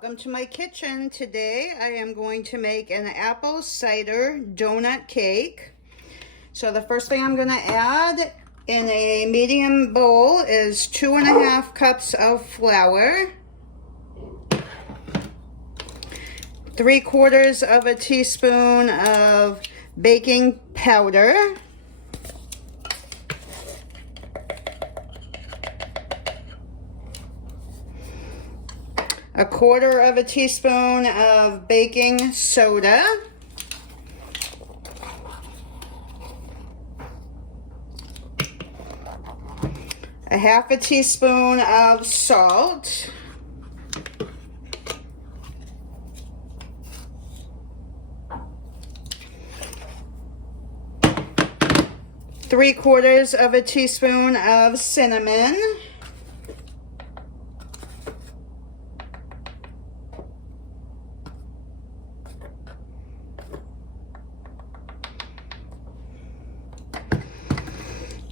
Welcome to my kitchen. Today I am going to make an apple cider donut cake. So the first thing I'm going to add in a medium bowl is 2.5 cups of flour, 3/4 of a teaspoon of baking powder, a 1/4 of a teaspoon of baking soda, a 1/2 teaspoon of salt, three-quarters of a teaspoon of cinnamon,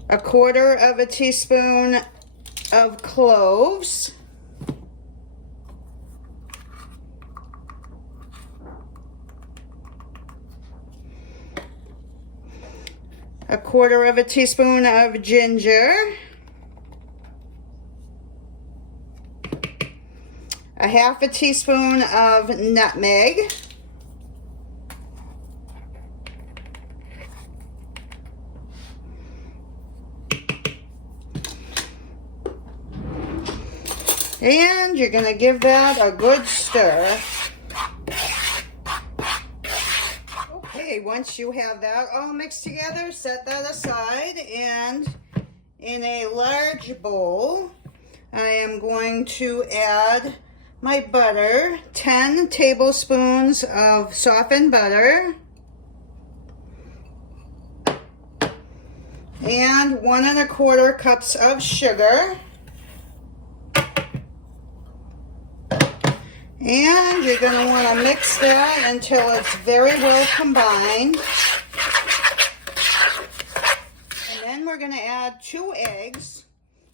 a 1/4 of a teaspoon of cloves, a 1/4 of a teaspoon of ginger, a 1/2 teaspoon of nutmeg, and you're going to give that a good stir. Okay, once you have that all mixed together, set that aside, and in a large bowl, I am going to add my butter, 10 tablespoons of softened butter, and 1 1/4 cups of sugar. And you're going to want to mix that until it's very well combined. And then we're going to add 2 eggs,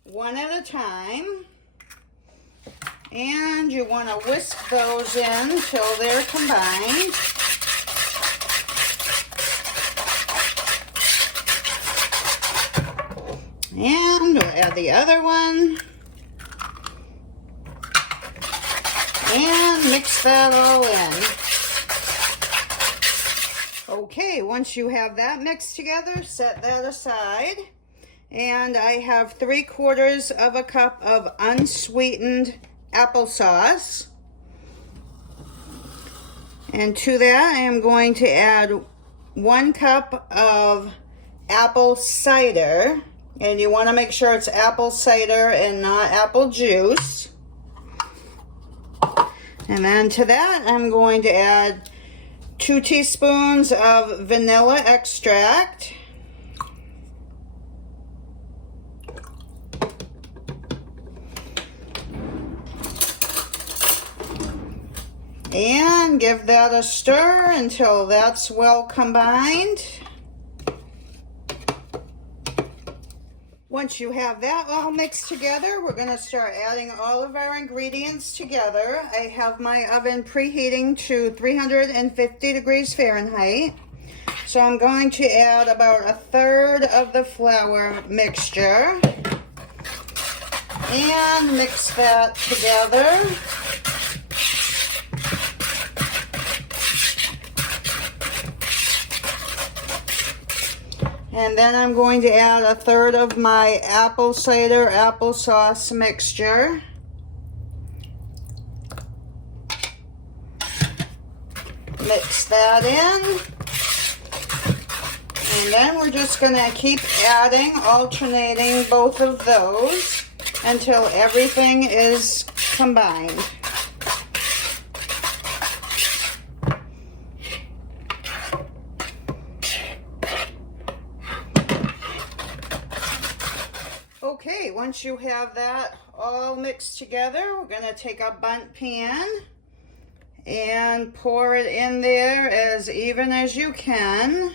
one at a time. And you want to whisk those in until they're combined. And we'll add the other one. And mix that all in. Okay, once you have that mixed together, set that aside. And I have 3/4 of a cup of unsweetened applesauce. And to that, I am going to add 1 cup of apple cider. And you want to make sure it's apple cider and not apple juice. And then to that, I'm going to add 2 teaspoons of vanilla extract, and give that a stir until that's well combined. Once you have that all mixed together, we're going to start adding all of our ingredients together. I have my oven preheating to 350 degrees Fahrenheit. So I'm going to add about 1/3 of the flour mixture and mix that together. And then I'm going to add 1/3 of my apple cider applesauce mixture. Mix that in. And then we're just going to keep adding, alternating both of those until everything is combined. Okay, once you have that all mixed together, we're going to take a bundt pan and pour it in there as even as you can.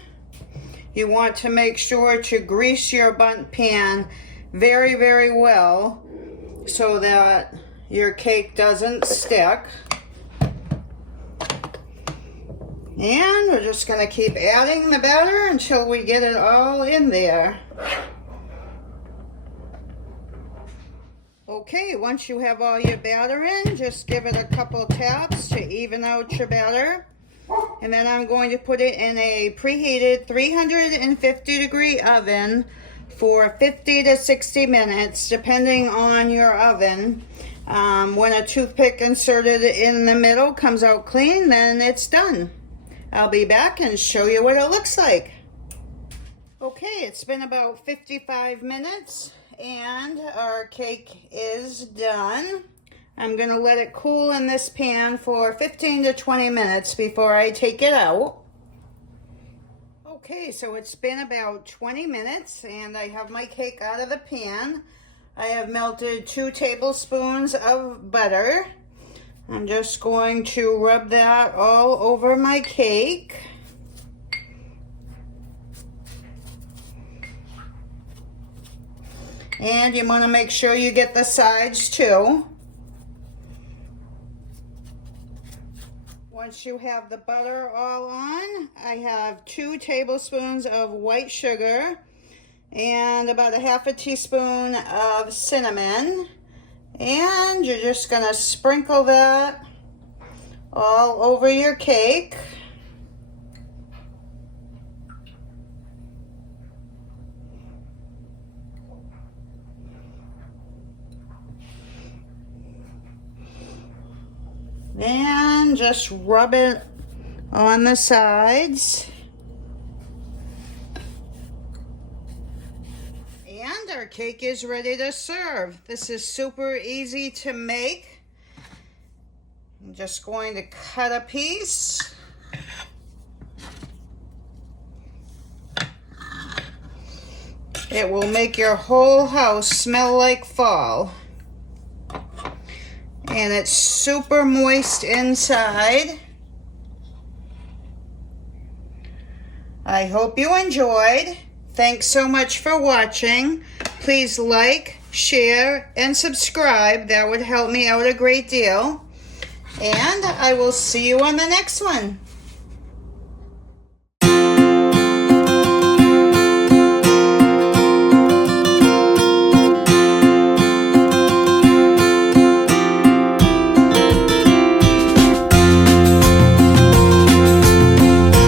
You want to make sure to grease your bundt pan very, very well so that your cake doesn't stick. And we're just going to keep adding the batter until we get it all in there. Okay, once you have all your batter in, just give it a couple taps to even out your batter. And then I'm going to put it in a preheated 350-degree oven for 50 to 60 minutes, depending on your oven. When a toothpick inserted in the middle comes out clean, then it's done. I'll be back and show you what it looks like. Okay, it's been about 55 minutes and our cake is done. I'm going to let it cool in this pan for 15 to 20 minutes before I take it out. Okay, so it's been about 20 minutes and I have my cake out of the pan. I have melted 2 tablespoons of butter. I'm just going to rub that all over my cake. And you want to make sure you get the sides too. Once you have the butter all on, I have 2 tablespoons of white sugar and about a half a teaspoon of cinnamon. And you're just going to sprinkle that all over your cake. And just rub it on the sides. And our cake is ready to serve. This is super easy to make. I'm just going to cut a piece. It will make your whole house smell like fall. And it's super moist inside. I hope you enjoyed. Thanks so much for watching. Please like, share, and subscribe. That would help me out a great deal. And I will see you on the next one.